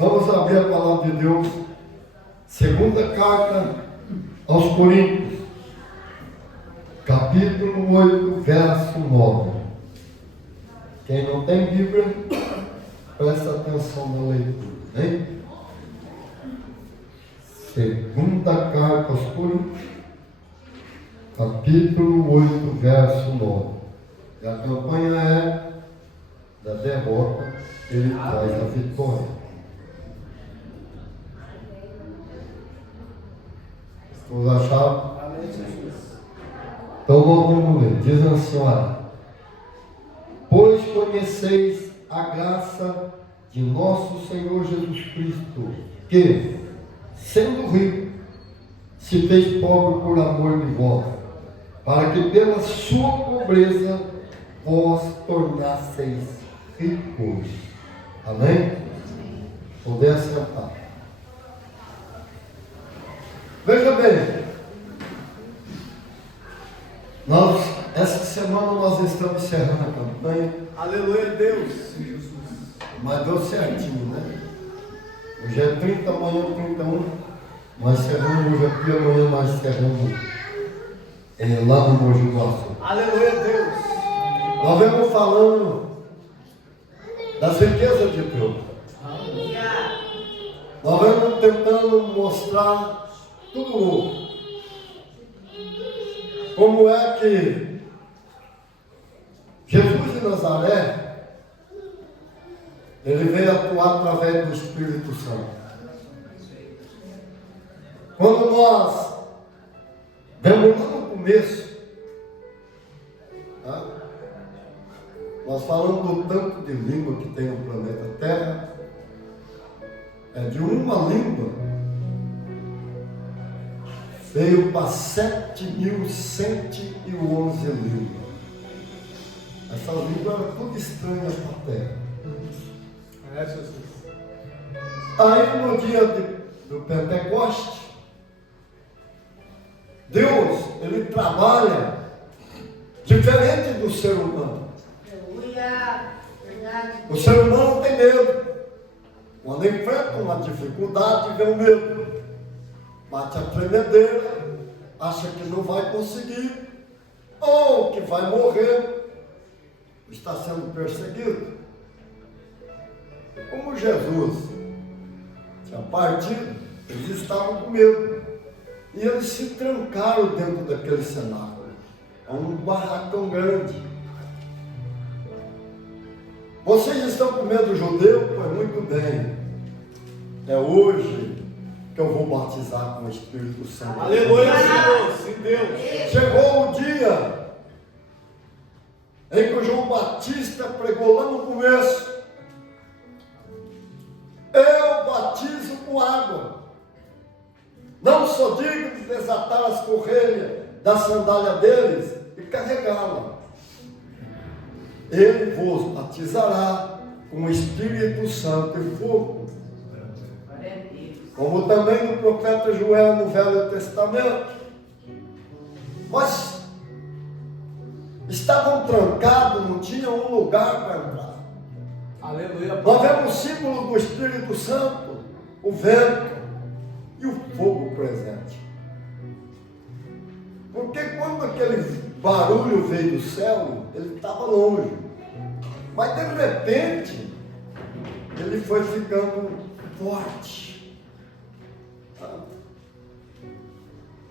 Vamos abrir a palavra de Deus. Segunda carta aos Coríntios, capítulo 8, verso 9. Quem não tem Bíblia, presta atenção na leitura, hein? Segunda carta aos Coríntios, capítulo 8, verso 9. E a campanha é da derrota, ele traz a vitória. Todos acharam? Então vamos ler. Diz assim: olha, pois conheceis a graça de nosso Senhor Jesus Cristo, que, sendo rico, se fez pobre por amor de vós, para que pela sua pobreza vós tornasseis ricos. Amém? Poder sentar. Veja bem, essa semana nós estamos encerrando a campanha. Aleluia, Deus. Mas deu certinho, né? Hoje é 30, amanhã é 31. Nós encerramos hoje aqui, amanhã nós encerramos lá no Mogi Guaçu. Aleluia, Deus. Nós vemos falando das riquezas de Deus. Nós vemos tentando mostrar tudo novo. Como é que Jesus de Nazaré, ele veio atuar através do Espírito Santo. Quando nós vemos lá no começo, tá? Nós falamos do tanto de língua que tem no planeta Terra. É de uma língua veio para 7.111 línguas. Essas línguas eram tudo estranhas para a Terra. Aí no dia do Pentecoste, Deus, ele trabalha diferente do ser humano. O ser humano não tem medo. Quando enfrenta uma dificuldade, vem o medo. Bate a tremedeira, acha que não vai conseguir, ou que vai morrer, está sendo perseguido. Como Jesus tinha partido, eles estavam com medo. E eles se trancaram dentro daquele cenáculo. É um barracão grande. Vocês estão com medo judeu? Pois muito bem. É hoje que eu vou batizar com o Espírito Santo. Aleluia, Senhor, sim, Deus. Chegou o dia em que o João Batista pregou lá no começo. Eu batizo com água. Não sou digno de desatar as correias da sandália deles e carregá-la. Ele vos batizará com o Espírito Santo e fogo. Como também no profeta Joel no Velho Testamento. Mas estavam trancados, não tinham um lugar para entrar. Aleluia. Nós vemos o símbolo do Espírito Santo, o vento e o fogo presente. Porque quando aquele barulho veio do céu, ele estava longe. Mas de repente, ele foi ficando forte.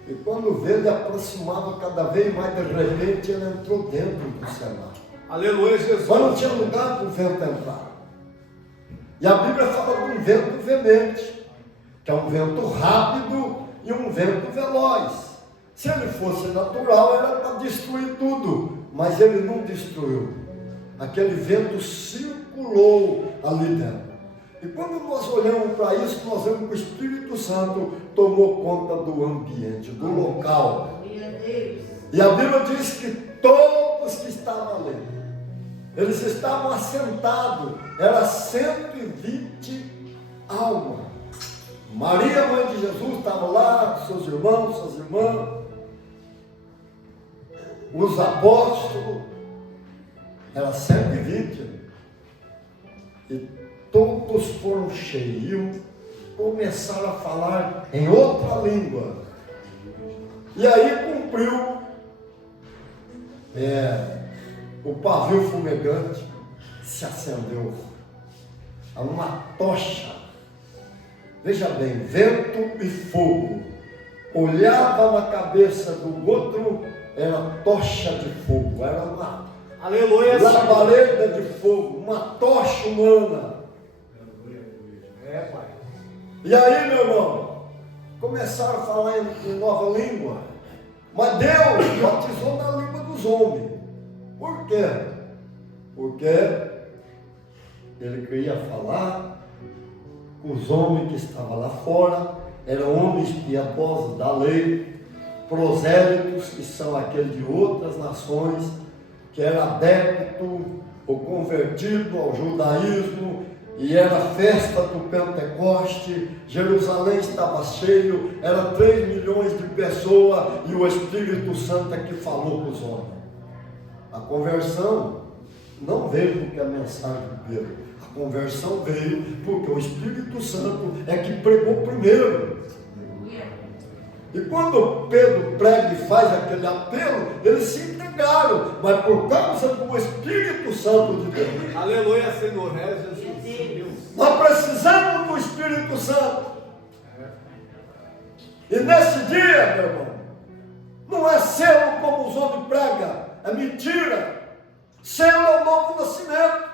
E quando veio, ele aproximava cada vez mais, de repente ele entrou dentro do cenáculo. Aleluia, Jesus. Mas não tinha lugar para o vento entrar. E a Bíblia fala de um vento veemente, que é um vento rápido e um vento veloz. Se ele fosse natural, era para destruir tudo, mas ele não destruiu. Aquele vento circulou ali dentro. E quando nós olhamos para isso, nós vemos que o Espírito Santo tomou conta do ambiente, do local. E a Bíblia diz que todos que estavam ali, eles estavam assentados, era 120 almas. Maria, mãe de Jesus, estava lá, seus irmãos, suas irmãs, os apóstolos, era 120. E todos todos foram cheios, começaram a falar em outra língua. E aí cumpriu o pavio fumegante, se acendeu uma tocha. Veja bem, vento e fogo. Olhava na cabeça do outro, era tocha de fogo, era uma Aleluia. labareda de fogo, uma tocha humana. Pai. E aí, meu irmão, começaram a falar em nova língua. Mas Deus batizou na língua dos homens. Por quê? Porque ele queria falar com os homens que estavam lá fora, eram homens piedosos da lei, prosélitos, que são aqueles de outras nações, que era adepto ou convertido ao judaísmo, e era festa do Pentecoste. Jerusalém estava cheio, era 3 milhões de pessoas, e o Espírito Santo é que falou com os homens. A conversão não veio porque a mensagem de Pedro, a conversão veio porque o Espírito Santo é que pregou primeiro. E quando Pedro prega e faz aquele apelo, eles se entregaram, mas por causa do Espírito Santo de Deus. Aleluia, Senhor. É Jesus. Deus. Nós precisamos do Espírito Santo. E nesse dia, meu irmão, não é selo como os homens pregam, é mentira. Selo é o novo nascimento.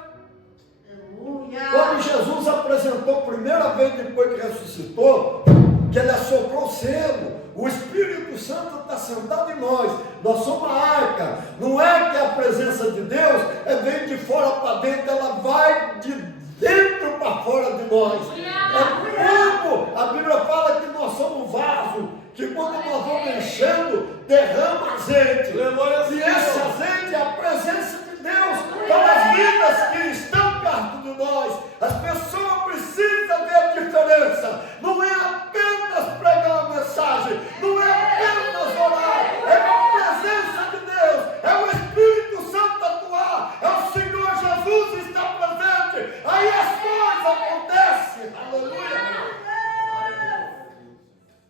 Quando Jesus apresentou a primeira vez depois que ressuscitou, que ele assoprou o selo, o Espírito Santo está sentado em nós somos a arca. Não é que a presença de Deus vem de fora para dentro, ela vai de dentro para fora de nós. É como a Bíblia fala que nós somos vaso, que quando nós vamos enchendo, derrama azeite. E esse azeite é a presença de Deus para as vidas que estão perto de nós. As pessoas precisam ver a diferença. Não é apenas pregar uma mensagem, não é apenas orar, é a presença de Deus, é o Espírito Santo atuar, é o Senhor Jesus estar presente. Aí as coisas acontecem. Aleluia.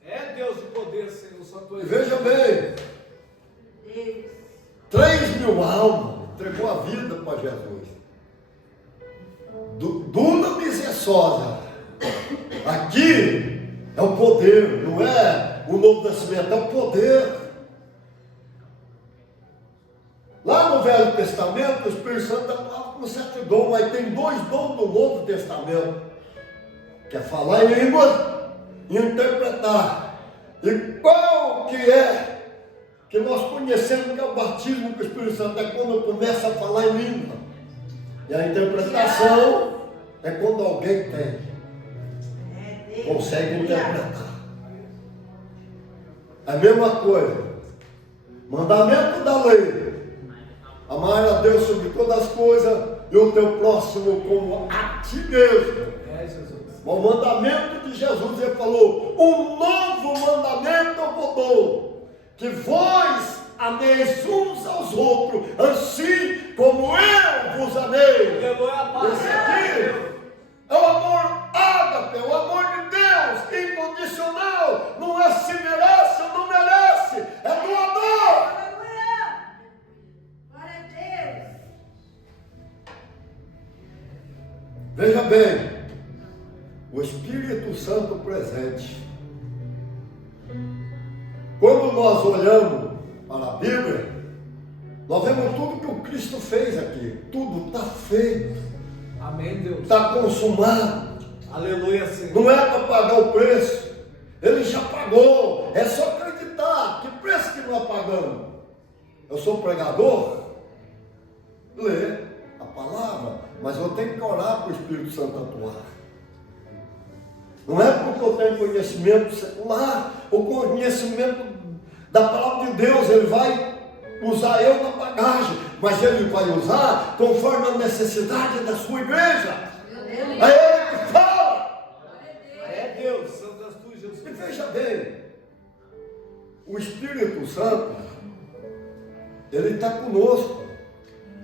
É Deus de poder, Senhor. Santo. E veja bem, 3.000 almas entregou a vida para Jesus. Dunamis e sosa. Aqui é o poder, não é o novo nascimento, é o poder. Lá no Velho Testamento, o Espírito Santo estava com 7 dons, mas tem 2 dons no Novo Testamento, que é falar em línguas e interpretar. E qual que é que nós conhecemos que é o batismo com o Espírito Santo? É quando começa a falar em língua. E a interpretação é quando alguém consegue interpretar. É a mesma coisa. Mandamento da lei. Amar a Deus sobre todas as coisas e o teu próximo como a ti mesmo. É Jesus. O mandamento de Jesus, ele falou: um novo mandamento eu vos dou, que vós ameis uns aos outros, assim como eu vos amei. Esse aqui é o amor ágape, é o amor de Deus, incondicional. Não é se merece ou não merece, é doador. Veja bem, o Espírito Santo presente. Quando nós olhamos para a Bíblia, nós vemos tudo que o Cristo fez aqui. Tudo está feito. Amém, Deus. Está consumado. Aleluia, Senhor. Não é para pagar o preço. Ele já pagou. É só acreditar. Que preço que nós pagamos? Eu sou pregador. Lê a palavra. Mas eu tenho que orar para o Espírito Santo atuar. Não é porque eu tenho conhecimento secular, o conhecimento da palavra de Deus, ele vai usar eu na bagagem, mas ele vai usar conforme a necessidade da sua igreja. É ele que fala. É Deus, Santo és tu, Jesus. E veja bem, o Espírito Santo, ele está conosco.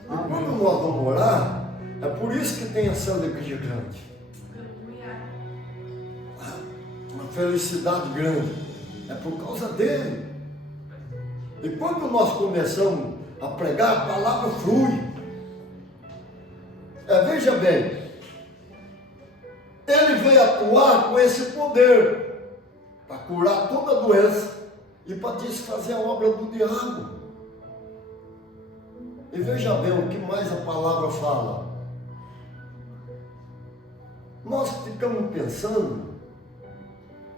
E quando nós vamos orar, é por isso que tem essa alegria grande. felicidade grande. É por causa dele. E quando nós começamos a pregar, a palavra flui. Veja bem, ele veio atuar com esse poder para curar toda a doença e para desfazer a obra do diabo. E veja bem o que mais a palavra fala. Nós ficamos pensando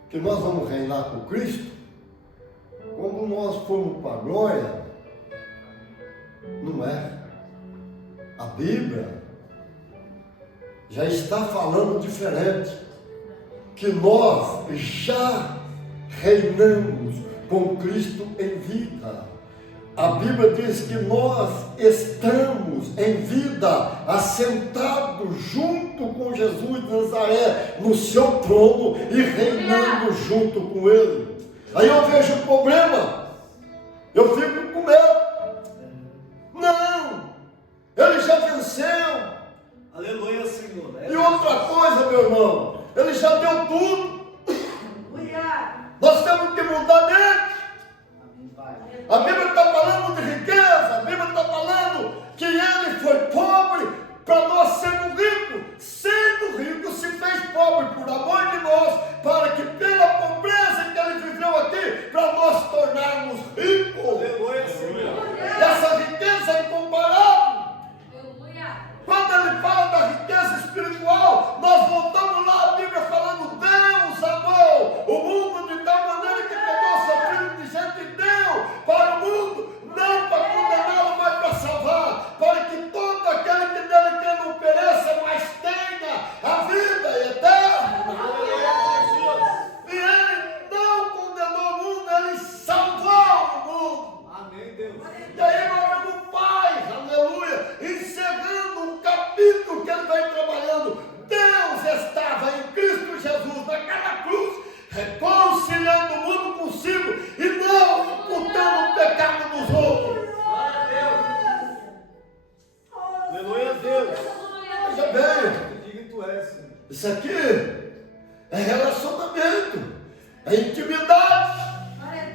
que nós vamos reinar com Cristo quando nós formos para a glória. Não é. A Bíblia já está falando diferente, que nós já reinamos com Cristo em vida. A Bíblia diz que nós estamos em vida assentados junto com Jesus de Nazaré no seu trono e reinando junto com Ele. Aí eu vejo o problema, eu fico com medo. Não, Ele já venceu. Aleluia, Senhor. E outra coisa, meu irmão, Ele já deu tudo. Nós temos que mudar a mente. A Bíblia está falando de riqueza, a Bíblia está falando que Ele foi pobre para nós sermos ricos. Sendo rico, se fez pobre por amor de nós, para que pela pobreza que Ele viveu aqui, para nós tornarmos ricos. Aleluia, Senhor. Essa riqueza é incomparável. Quando Ele fala da riqueza espiritual, nós voltamos lá a Bíblia falando: Deus amou o mundo de tal maneira que pegou seu Filho unigênito e deu para o mundo, não para condená-lo, mas para salvar, para que todo aquele que nele crê não pereça, mas tenha a vida eterna. E Ele não condenou o mundo, Ele salvou o mundo. Amém, Deus. E aí nós vemos o Pai, aleluia, encerrando um capítulo que Ele vem trabalhando. Deus estava em Cristo Jesus naquela cruz, reconciliando o mundo consigo e não imputando o pecado dos outros. Aleluia, Deus. Veja bem, Que diga tu és, Senhor. isso aqui é relacionamento, é intimidade.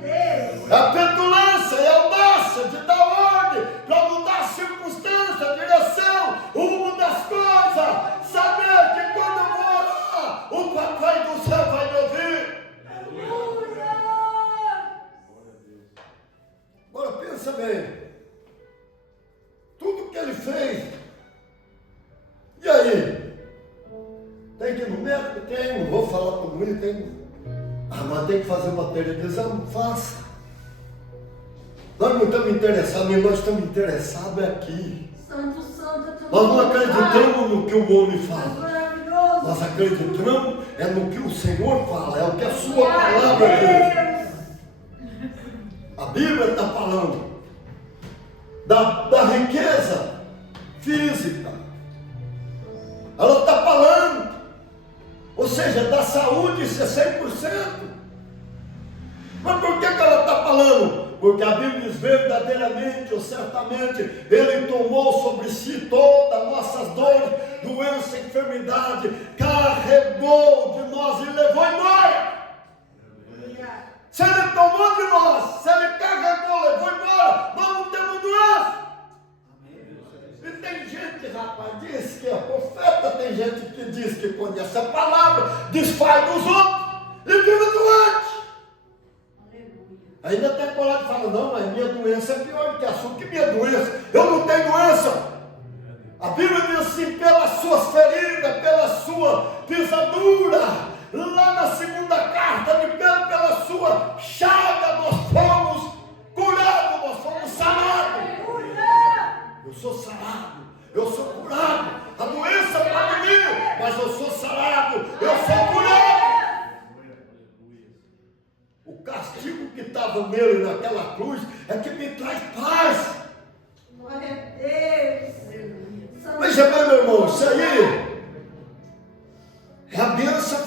É a petulância e a audácia de dar ordem para mudar a circunstância, a direção, o rumo das coisas. Saber que quando eu vou orar, o Papai do céu vai me ouvir. Agora pensa bem, tudo que Ele fez, e aí? Tem que ir no médico? Tem, não vou falar com ele, tem. Mas tem que fazer matéria de exame? Faça. Nós não estamos interessados, nem nós estamos interessados aqui. Santo, santo, Nós não acreditamos no que o homem fala. maravilhoso. Nós acreditamos no que o Senhor fala, é o que a sua palavra diz. A Bíblia está falando da riqueza física. Ela está falando, ou seja, da saúde ser 100%. Mas por que ela está falando? Porque a Bíblia diz: verdadeiramente ou certamente Ele tomou sobre si todas as nossas dores, doença, enfermidade, carregou de nós e levou embora. Se Ele tomou de nós, se Ele carregou, levou embora, nós não temos doença. E tem gente, rapaz, diz que é profeta, tem gente que diz que conhece a palavra, desfaz dos outros e vive doente. Ainda tem coragem de falar: não, mas minha doença é pior do que a sua. Que minha doença? Eu não tenho doença. A Bíblia diz assim: pelas suas feridas, pela sua pisadura, lá na segunda carta de Pedro, pela sua chaga, nós fomos curados, nós fomos sarados. Eu sou sarado, eu sou curado. A doença pode vir, mas eu sou sarado, eu sou curado. O castigo que estava nele naquela cruz é que me traz paz. Glória a Deus. Veja bem, meu irmão, isso aí é a bênção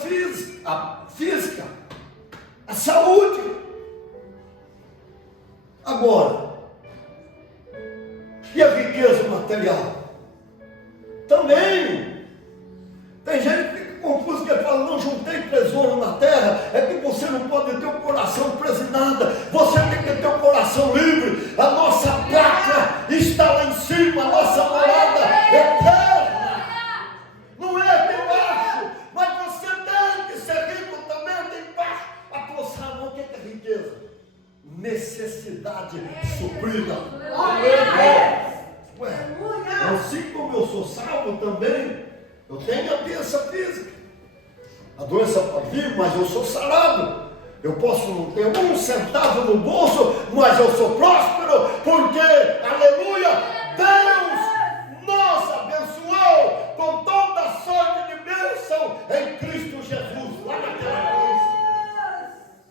física, a saúde. Agora, e a riqueza material? Também. Tem gente que fica confuso, que fala: não, juntei 300 tesouro na terra, é que você não pode ter o coração preso em nada. Você tem que ter o coração livre. A nossa pátria está lá em cima, a nossa morada eterna. Não é aqui embaixo, mas você tem que ser rico também aqui embaixo. A tua mão, o que é riqueza? Necessidade suprida. Ué, assim como eu sou salvo também, eu tenho a doença física. A doença pode vir, mas eu sou sarado. Eu posso não ter um centavo no bolso, mas eu sou próspero, porque, aleluia, Deus nos abençoou com toda sorte de bênção em Cristo Jesus. Lá naquela cruz,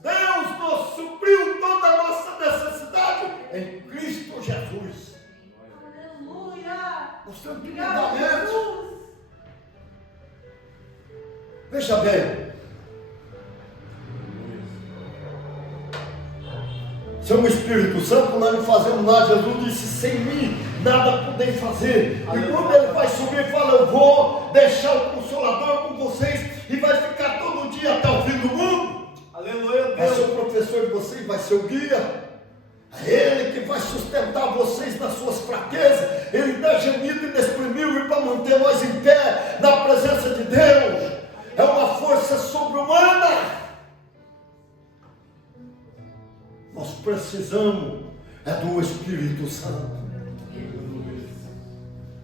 Deus nos supriu toda a nossa necessidade em Cristo Jesus. Nós temos que mudar a mente. Veja bem, sem o Espírito Santo nós não fazemos nada. Jesus disse: sem mim nada podeis fazer. E quando ele vai subir, fala: eu vou deixar o Consolador com vocês e vai ficar todo dia até o fim do mundo. Aleluia, Vai Deus. ser o professor de vocês, vai ser o guia. É Ele que vai sustentar vocês nas suas fraquezas. Ele dá gemido inexprimível para manter nós em pé na presença de Deus. É uma força sobre-humana. Nós precisamos do Espírito Santo.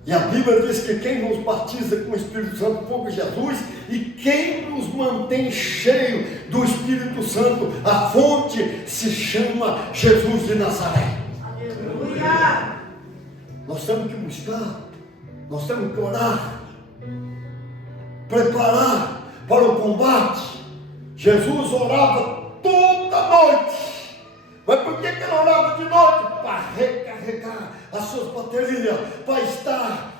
E a Bíblia diz que quem nos batiza com o Espírito Santo foi Jesus, e quem nos mantém cheio do Espírito Santo, a fonte se chama Jesus de Nazaré. Aleluia! Nós temos que buscar, nós temos que orar, preparar para o combate. Jesus orava toda noite. Mas por que ele orava de noite? Para recarregar as suas baterias, para estar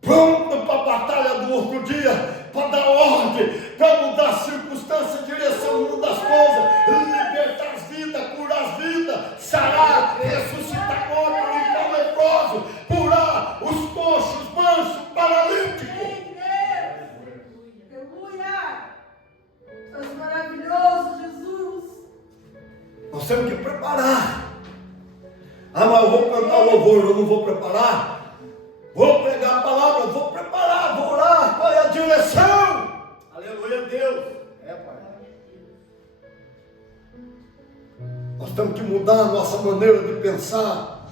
pronto para a batalha do outro dia, para dar ordem, para mudar as circunstâncias, direção no mundo das coisas, libertar as vidas, curar as vidas, sarar, ressuscitar mortos, limpar o leproso, curar os coxos, mansos, paralíticos. Aleluia! Tu és maravilhoso, Jesus! Nós temos que preparar. Ah, mas eu vou cantar louvor, eu não vou preparar. Vou pregar a palavra, eu vou preparar, vou orar. Qual é a direção? Aleluia, Deus. É, Pai. Nós temos que mudar a nossa maneira de pensar.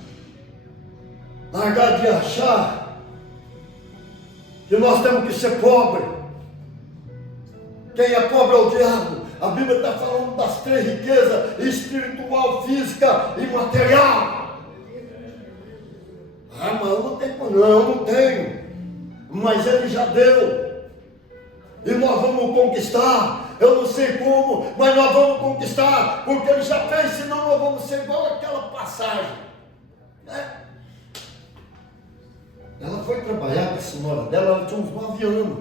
Largar de achar que nós temos que ser pobre. Quem é pobre é o diabo. A Bíblia está falando das três riquezas: espiritual, física e material. Ah, mas eu não tenho. Não, eu não tenho. Mas ele já deu. E nós vamos conquistar. Eu não sei como, mas nós vamos conquistar. Porque ele já fez, senão nós vamos ser igual aquela passagem. Ela foi trabalhar com a senhora dela, ela tinha uns 9 anos.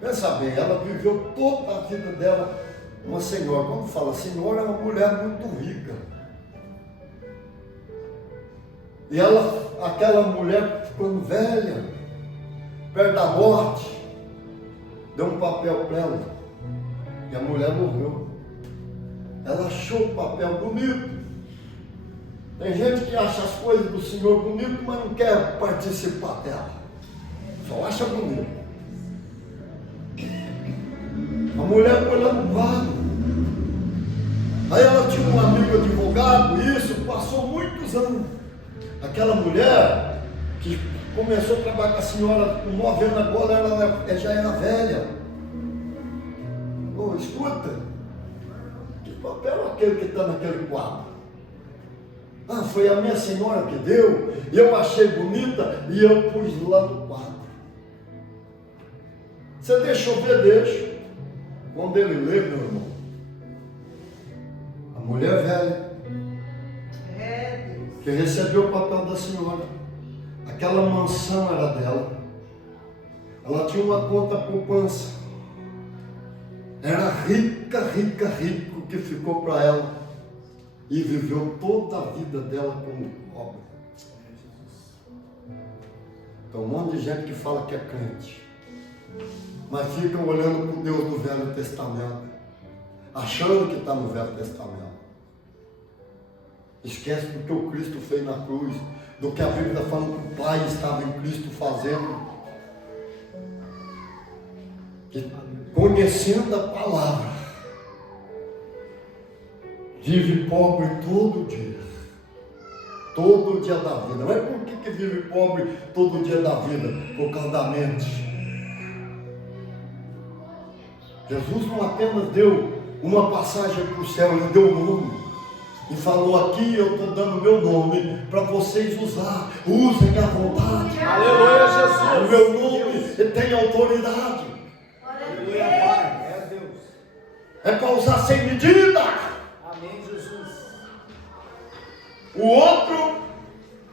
Pensa bem, ela viveu toda a vida dela uma senhora. Quando fala senhora, é uma mulher muito rica. E ela, aquela mulher ficando velha, perto da morte, deu um papel para ela. E a mulher morreu. Ela achou o papel bonito. Tem gente que acha as coisas do Senhor bonito, mas não quer participar dela. Só acha bonito. A mulher foi lá no quadro. Aí ela tinha um amigo advogado, e isso passou muitos anos. Aquela mulher que começou a trabalhar com a senhora com 9 anos, agora ela já era velha. Oh, escuta, que papel é aquele que está naquele quadro? Ah, foi a minha senhora que deu, e eu achei bonita, e eu pus lá no quadro. Você deixa eu ver, deixa. Quando ele lê, meu irmão, a mulher velha, que recebeu o papel da senhora, aquela mansão era dela, ela tinha uma conta poupança, era rica, rica, rico que ficou para ela, e viveu toda a vida dela como pobre. Tem um monte de gente que fala que é crente, mas ficam olhando para o Deus do Velho Testamento, achando que está no Velho Testamento. Esquece do que o Cristo fez na cruz, do que a Bíblia está falando que o Pai estava em Cristo fazendo. E conhecendo a palavra, vive pobre todo dia da vida. Mas por que vive pobre todo dia da vida? Por causa da mente. Jesus não apenas deu uma passagem para o céu, ele deu um nome. E falou: aqui eu estou dando meu nome para vocês usar. Usem à vontade. Aleluia, Jesus. O meu nome tem autoridade. Aleluia, Pai. É Deus. É para usar sem medida. Amém, Jesus. O outro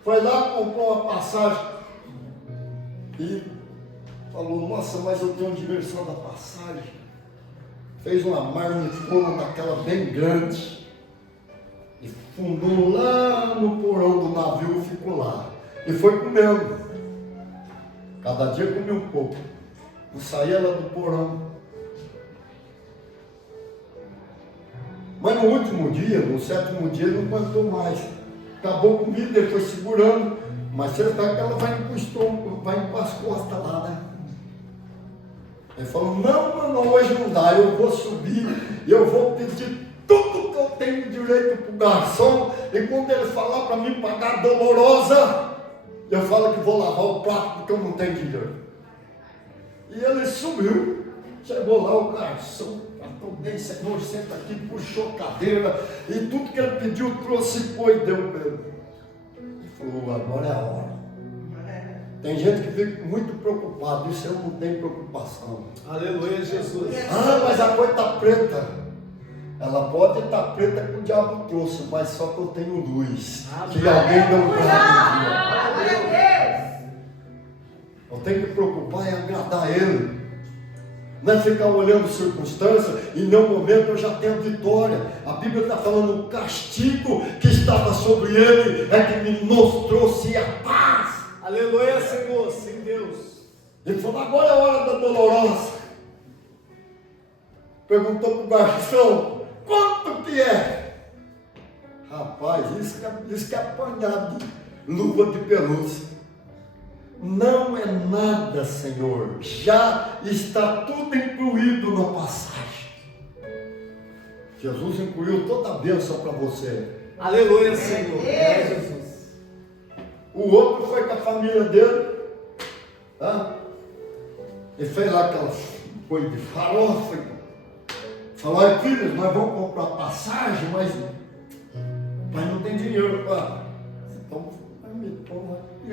foi lá, comprou uma passagem e falou: nossa, mas eu tenho dinheiro só da passagem. Fez uma marmitona daquela bem grande e fundou lá no porão do navio e ficou lá. E foi comendo. Cada dia comia um pouco. Não saía lá do porão. Mas no último dia, no sétimo dia, ele não aguentou mais. Acabou a comida, ele foi segurando. Mas você sabe que ela vai para o estômago, vai para as costas lá, né? Ele falou: não, hoje não dá, eu vou subir, eu vou pedir tudo que eu tenho direito para o garçom, e quando ele falar para mim pagar dolorosa, eu falo que vou lavar o prato porque eu não tenho dinheiro. E ele subiu, chegou lá o garçom, tratou bem, Senhor, senta aqui, puxou cadeira, e tudo que ele pediu trouxe e foi, deu para ele. Ele falou: agora é a hora. Tem gente que fica muito preocupado, isso eu não tenho preocupação. Aleluia, Jesus. Ah, mas a coisa está preta. Ela pode estar preta que o diabo trouxe, mas só que eu tenho luz. Que alguém deu um prato. Eu tenho que me preocupar em agradar Ele. Não é ficar olhando circunstâncias e em nenhum momento eu já tenho vitória. A Bíblia está falando: o castigo que estava sobre ele é que nos trouxe a paz. Aleluia, Senhor, sim, Deus. Ele falou: agora é a hora da dolorosa. Perguntou para o garçom: quanto que é? Rapaz, isso que é apanhado de luva de pelúcia. Não é nada, Senhor. Já está tudo incluído na passagem. Jesus incluiu toda a bênção para você. Aleluia, Senhor. É, Jesus. O outro foi com a família dele. Tá? Ele fez lá aquela coisa de farofa. Falou: olha, filhos, nós vamos comprar passagem, mas o pai não tem dinheiro para. Então, me toma. E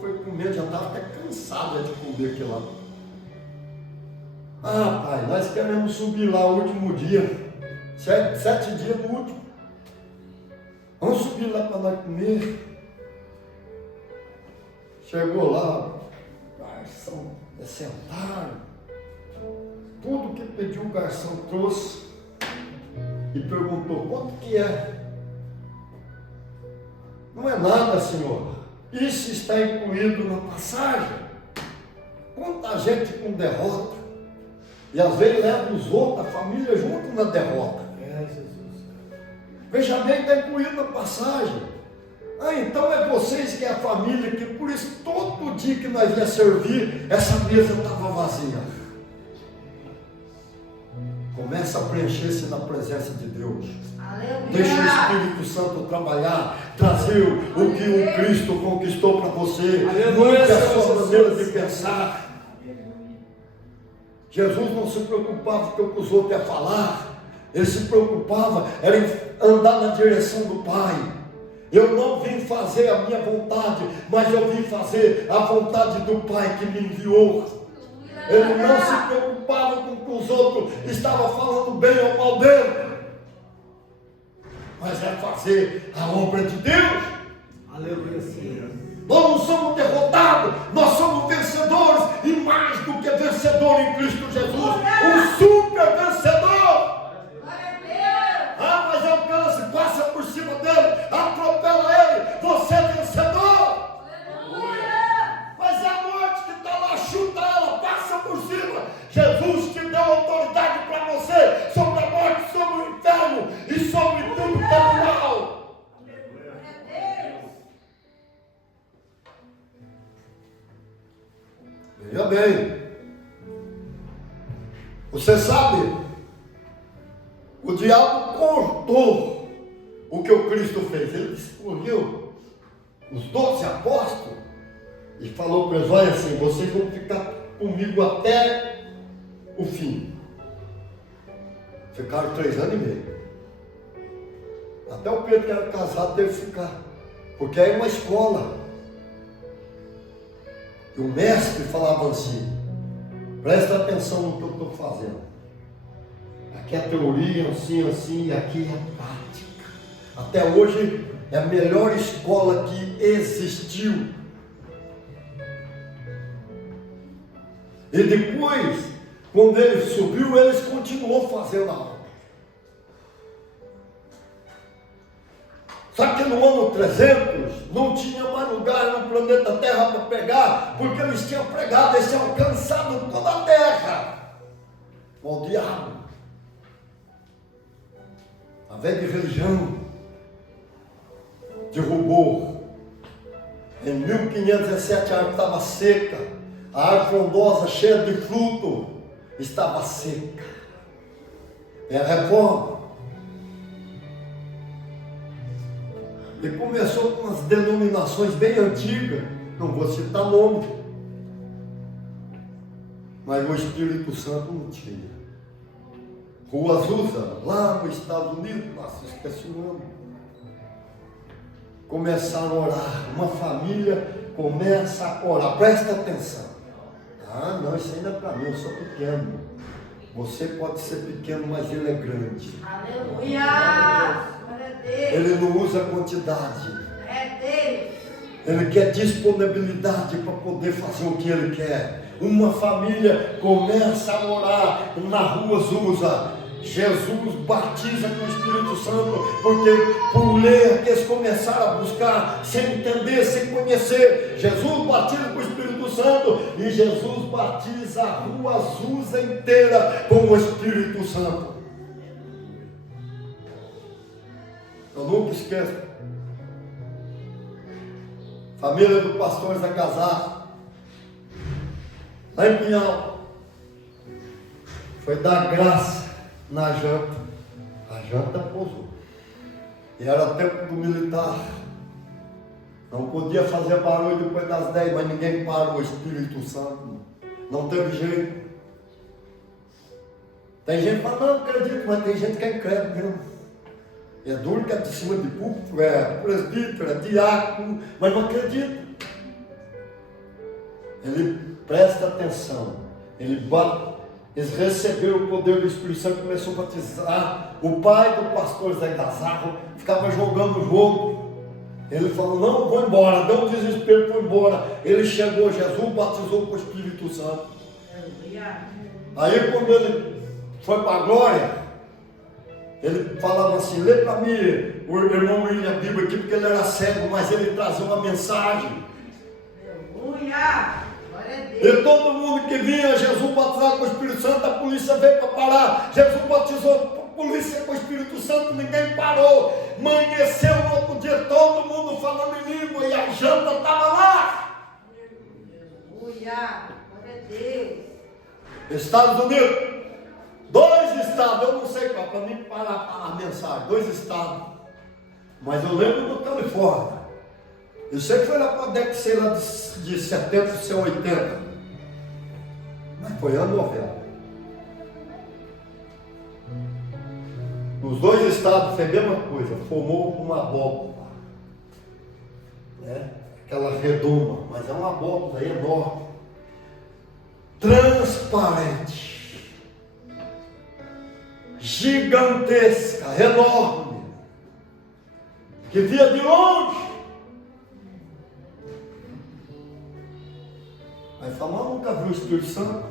foi comer, já estava até cansada de comer aquilo lá. Ah, pai, nós queremos subir lá o último dia. 7 dias no último. Vamos subir lá para nós comer. Chegou lá, o garçom sentaram. Tudo que pediu o garçom trouxe e perguntou: quanto que é? Não é nada, Senhor. Isso está incluído na passagem. Quanta gente com derrota. E às vezes leva os outros, a família, junto na derrota. É, Jesus. Veja bem, está incluído na passagem. Ah, então é vocês que é a família, que por isso todo dia que nós ia servir, essa mesa estava vazia. Começa a preencher-se na presença de Deus. Aleluia. Deixa o Espírito Santo trabalhar, trazer o que o Cristo conquistou para você. Aleluia, Mude a sua Jesus. maneira de pensar. Jesus não se preocupava com o que os outros iam falar. Ele se preocupava era em andar na direção do Pai. Eu não vim fazer a minha vontade, mas eu vim fazer a vontade do Pai que me enviou. Ele não se preocupava com o que os outros estavam falando bem ou mal dele, mas é fazer a obra de Deus. Aleluia, Senhor. Nós não somos derrotados, nós somos vencedores, e mais do que vencedor em Cristo Jesus, um super vencedor. Ah, mas alcança, passa por cima dele, atropela ele, você é vencedor. Mas a morte que está lá, chuta ela, para você sobre a morte, sobre o inferno e sobre tudo que é do mal. Veja bem, você sabe, o diabo cortou o que o Cristo fez. Ele escolheu os 12 apóstolos e falou para eles: olha assim, vocês vão ficar comigo até o fim. Ficaram 3 anos e meio. Até o Pedro que era casado teve que ficar, porque aí é uma escola. E o mestre falava assim: presta atenção no que eu estou fazendo. Aqui é teoria, assim, assim, e aqui é prática. Até hoje é a melhor escola que existiu. E depois, quando ele subiu, eles continuou fazendo a obra. Só que no ano 300 não tinha mais lugar no planeta Terra para pregar, porque eles tinham pregado, eles tinham alcançado toda a Terra. O diabo, a velha religião, derrubou. Em 1517 a árvore estava seca, a árvore frondosa, cheia de fruto, estava seca. É a reforma. E começou com umas denominações bem antigas, não vou citar nome, mas o Espírito Santo não tinha. Rua Azusa, lá nos Estados Unidos, nossa, esqueci o nome. Começaram a orar, uma família começa a orar, presta atenção. Ah, não, isso ainda é para mim, eu sou pequeno. Você pode ser pequeno, mas ele é grande. Aleluia! Ele não usa quantidade. É Deus. Ele quer disponibilidade para poder fazer o que ele quer. Uma família começa a orar na rua Azusa. Jesus batiza com o Espírito Santo, porque por ler que eles começaram a buscar, sem entender, sem conhecer. Jesus batiza com o Espírito Santo e Jesus batiza a rua Azusa inteira com o Espírito Santo. Eu nunca esqueço. Família do pastor Zé Casar, lá em Pinhal, foi dar graça na janta. A janta pousou. E era tempo do militar. Não podia fazer barulho depois das 10, mas ninguém parou. O Espírito Santo não teve jeito. Tem gente que fala: não acredito, mas tem gente que é incrédulo mesmo. É duro que é de cima de púlpito, é presbítero, é diácono, mas não acredita. Ele presta atenção, eles receberam o poder do Espírito Santo, começou a batizar. O pai do pastor Zé Gazarro ficava jogando o jogo. Ele falou: não, vou embora, deu um desespero, foi embora. Ele chegou, Jesus batizou com o Espírito Santo. Aí quando ele foi para a glória, ele falava assim: lê para mim, o irmão William, a Bíblia aqui, porque ele era cego, mas ele trazia uma mensagem. Aleluia! Glória a Deus. E todo mundo que vinha Jesus batizado com o Espírito Santo, a polícia veio para parar. Jesus batizou a polícia com o Espírito Santo, ninguém parou. Amanheceu no outro dia, todo mundo falando em língua e a janta estava lá. Aleluia! Glória a Deus. Estados Unidos. 2 estados, eu não sei qual, para mim parar a mensagem, 2 estados. Mas eu lembro do Califórnia. Eu sei que foi lá para a década, sei lá, de 70, ser 80. Mas foi ano 90. Nos 2 estados foi a mesma coisa, formou uma abóbora. Né? Aquela redoma, mas é uma abóbora enorme. Transparente. Gigantesca, enorme, que via de longe. Aí falou: nunca viu o Espírito Santo.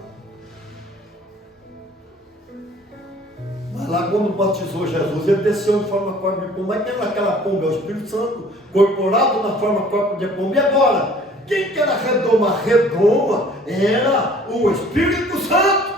Mas lá quando batizou Jesus, ele desceu de forma corpo de pomba. Mas quem era aquela pomba? É o Espírito Santo, corporado na forma corpo de pomba. E agora, quem que era a redoma? A redoma era o Espírito Santo.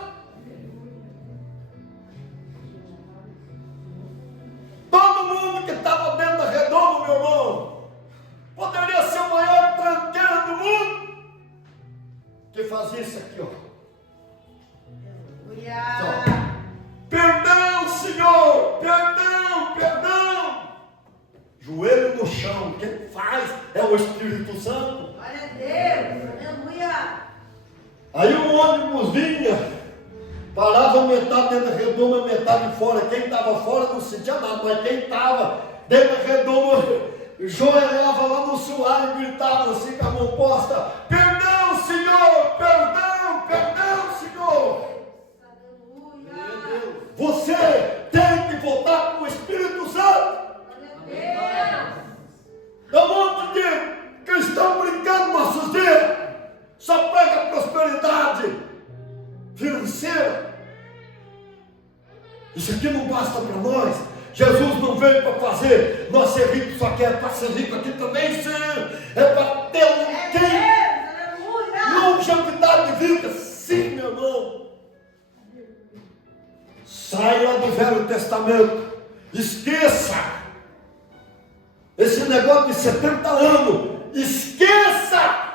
Parava metade dentro da redoma, metade fora. Quem estava fora não sentia nada, mas quem estava dentro da redoma joelhava lá no suar e gritava assim com a mão posta: perdão, Senhor, perdão, perdão, Senhor. Aleluia. Você tem que voltar com o Espírito Santo. Dá um monte de cristão brincando nossos dias, só prega prosperidade financeira. Isso aqui não basta para nós. Jesus não veio para fazer nós ser ricos, só que é para ser rico aqui também, sim. É para ter longevidade de vida, sim, meu irmão. Sai lá do Velho Testamento, esqueça esse negócio de 70 anos, esqueça.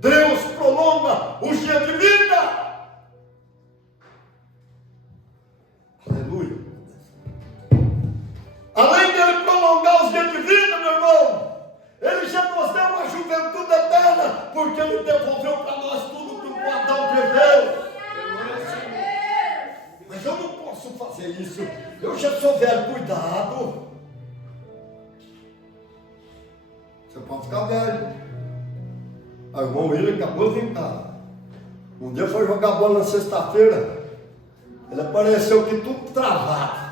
Deus prolonga os dias de vida. Aleluia. Além dele prolongar os dias de vida, meu irmão, ele já nos deu uma juventude eterna, porque ele devolveu para nós tudo que o Adão perdeu. Mas eu não posso fazer isso. Eu já sou velho, cuidado. Você pode ficar velho. O irmão William acabou de vir cá. Um dia foi jogar bola na sexta-feira. Ele apareceu aqui tudo travado.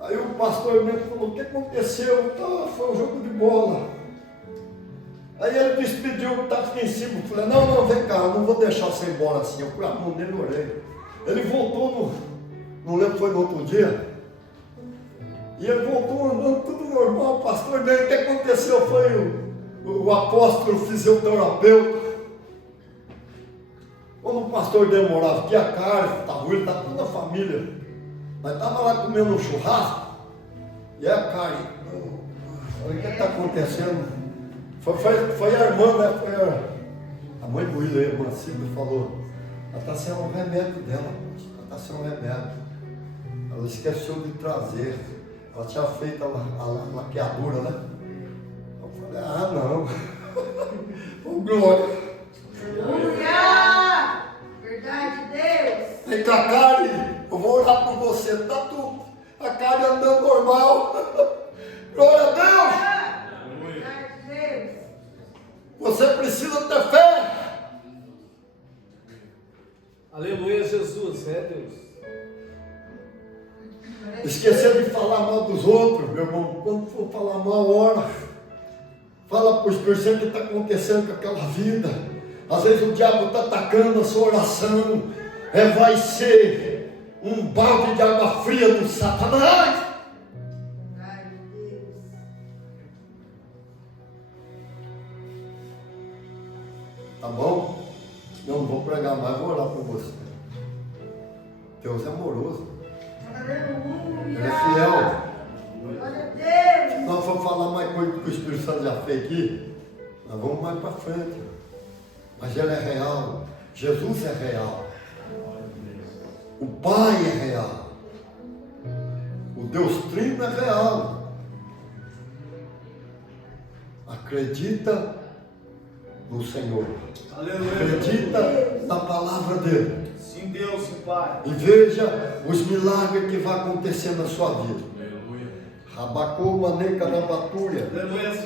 Aí o pastor mesmo falou: o que aconteceu? Então, foi um jogo de bola. Aí ele despediu que estava aqui em cima. Eu falei: não, vem cá, eu não vou deixar você ir embora assim. Eu pus a mão nele e orei. Ele voltou, não lembro, foi no outro dia. E ele voltou andando tudo normal. O pastor dele, o que aconteceu foi o apóstolo fisioterapeuta. Quando o pastor dele morava aqui, a Carla, ele está toda a família. Nós estávamos lá comendo um churrasco. E a Carla, olha o que está acontecendo. Foi a irmã, né? Foi a mãe do William, a irmã Silvia, falou: ela está sendo um remédio dela, ela está sendo um remédio. Ela esqueceu de trazer. Ela tinha feito a laqueadura, né? Eu falei: ah, não. Ô, glória. Aleluia! Verdade de Deus. Vem cá, Karen, eu vou orar por você. Tá tudo. A Karen andando normal. Glória a Deus. Verdade de Deus. Você precisa ter fé. Aleluia, Jesus, é Deus. Esquecer de falar mal dos outros, meu irmão. Quando for falar mal, ora. Fala para os Espírito o que está acontecendo com aquela vida. Às vezes o diabo está atacando a sua oração. Vai ser um balde de água fria do Satanás. Verdade de Deus. Tá bom? Eu não vou pregar mais, vou orar por você. Deus é amoroso. Aleluia. Ele é fiel. Glória a Deus. Nós vamos falar mais coisa que o Espírito Santo já fez aqui. Nós vamos mais para frente. Mas ele é real. Jesus é real. O Pai é real. O Deus Trino é real. Acredita no Senhor. Aleluia. Acredita na palavra dele. Sim, Deus, sim, Pai. E veja os milagres que vai acontecer na sua vida. Rabacou, maneca, rabatúria. Aleluia.